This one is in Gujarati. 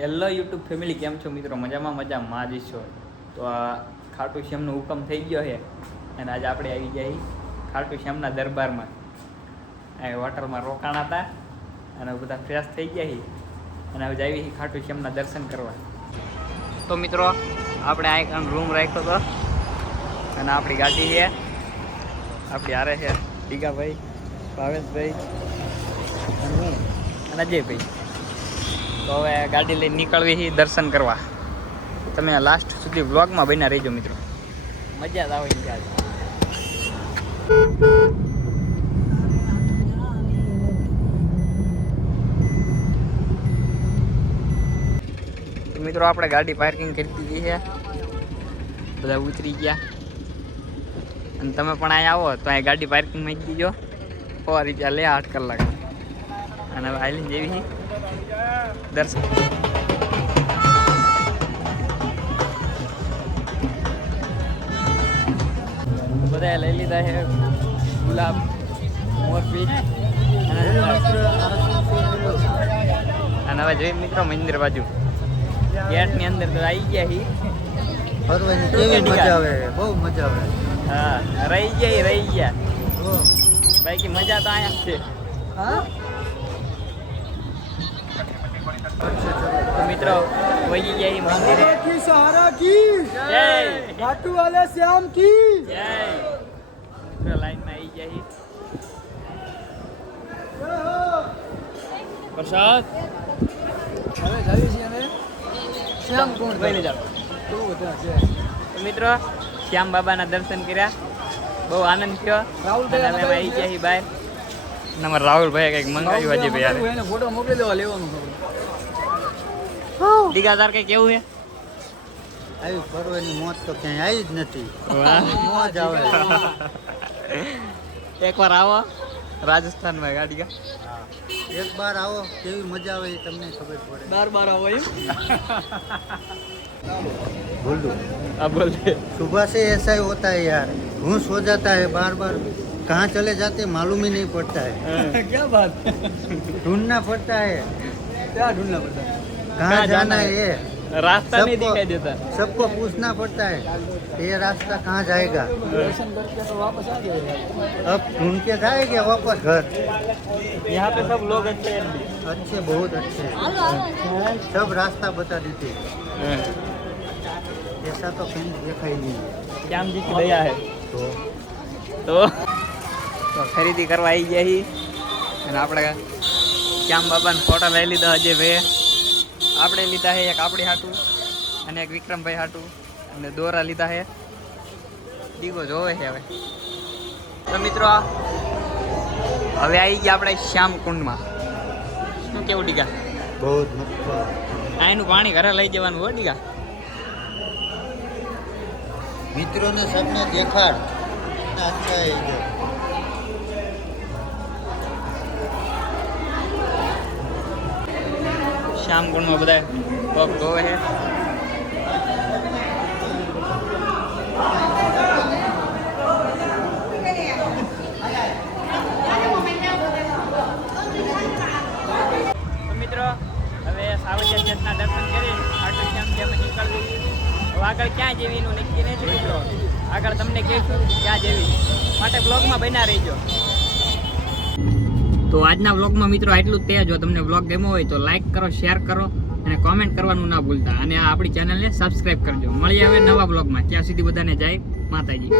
હેલો યુટ્યુબ ફેમિલી, કેમ છો મિત્રો? મજામાં જ છો. તો આ ખાટુ શ્યામનો હુકમ થઈ ગયો છે અને આજે આપણે આવી ગયા ખાટુ શ્યામના દરબારમાં. અહીં હોટલમાં રોકાણા હતા અને બધા ફ્રેશ થઈ ગયા અને હવે આવી ખાટુ શ્યામના દર્શન કરવા. તો મિત્રો આપણે આ એક રૂમ રાખ્યો હતો અને આપણી ગાડી છે, આપણી હારે છે ડીગાભાઈ, ભાવેશભાઈ અને હું અને અજયભાઈ. તો હવે ગાડી લઈને નીકળવી દર્શન કરવા. તમે લાસ્ટ સુધી વ્લોગમાં બન્યા રહેજો મિત્રો, મજા જ આવે ત્યાં. મિત્રો આપણે ગાડી પાર્કિંગ કરી દીધી છે, બધા ઉતરી ગયા અને તમે પણ અહીંયા આવો તો અહીં ગાડી પાર્કિંગ મૂકી દીજો. ફરી ત્યાં લે 8 કલાક અને હવે આઈલિન જેવી દર્શન. બધા લઈ લીધા છે ગુલાબ, મોરપીચ અને હવે જોઈએ મિત્રો મંદિર બાજુ. ગેટ ની અંદર તો આવી ગયા હી. ફરવાની કેવી મજા આવે, બહુ મજા આવે. હા, રહી ગયા બાકી મજા તો અહીંયા છે. હા તો મિત્રો વહી ગયા મંદિરે. की सहारा की જય घाटू वाले श्याम की જય. મિત્રો લાઈનમાં આવી ગયા પ્રસાદ. હવે જઈએ છીએ અમે શ્યામ કુંડ ભાઈ લઈ જાઓ. તો બધા છે. તો મિત્રો શ્યામ બાબાના દર્શન કર્યા, બહુ આનંદ થયો. રાહુલભાઈ અને અમે આવી ગયા બહાર. અને અમારા રાહુલભાઈ કંઈક મંગાવ્યું આજે ભાઈ યાર. એને ફોટો મોકલી દેવા લેવાનું. દીગા તાર કઈ કેવું છે? આવી ફરવાની મોત તો ક્યાંય આવી જ નથી. વાહ. મોજ આવે. એકવાર આવો રાજસ્થાનમાં ગાડી. एक बार आओ, केवी मजा आवे તમને ખબર પડે. બાર આવો એમ. बोल दो अब बोल दे. सुबह से ऐसा ही होता है यार, घूस हो जाता है, बार बार कहाँ चले जाते मालूम ही नहीं पड़ता है. क्या बात, ढूंढना पड़ता है. क्या ढूंढना पड़ता है? कहाँ जाना है ये रास्ता नहीं दिखाई देता. सबको पूछना पड़ता है ये रास्ता कहाँ जाएगा. दर्शन करके तो वापस आ जाएगा. अब ढूंढ के जाएंगे वापस घर. यहाँ पे सब लोग अच्छे हैं. अच्छे, बहुत अच्छे, सब रास्ता बता देते. ऐसा तो कहीं देखा ही नहीं. श्याम जी की दया है. તો ખરીદી કરવા આવી ગયા છીએ અને આપણે શ્યામ બાબાના ફોટા લઈ લીધા અજયભાઈએ. આપણે લીધા છે એક આપણી હાટું અને એક વિક્રમભાઈ હાટું અને દોરા લીધા છે. દીવો જોવે છે હવે. તો મિત્રો હવે આવી ગયા આપણે શ્યામ કુંડમાં. શું કેવું ડીગા? बहुत मस्त. અહીંનું પાણી ઘરે લઈ જવાનું હો ડીગા. मित्रों ने सबने देखा अच्छा है इधर. શ્યામ કુંડમાં બધા પગ ધોવે છે. તો મિત્રો હવે સાવલિયા ચેતના દર્શન કરી ખાટુ શ્યામ જે અમે નીકળવી. હવે આગળ ક્યાં જેવી એનું નક્કી નથી મિત્રો. આગળ તમને કહીશું ક્યાં જેવી, માટે બ્લોગમાં બન્યા રહેજો. તો આજના વ્લોગમાં મિત્રો આટલું જ તે. જો તમને વ્લોગ ગમ્યો હોય તો લાઈક કરો, શેર કરો અને કોમેન્ટ કરવાનું ના ભૂલતા. અને આ આપણી ચેનલને સબસ્ક્રાઈબ કરજો. મળીએ હવે નવા વ્લોગમાં. ત્યાં સુધી બધાને જય માતાજી.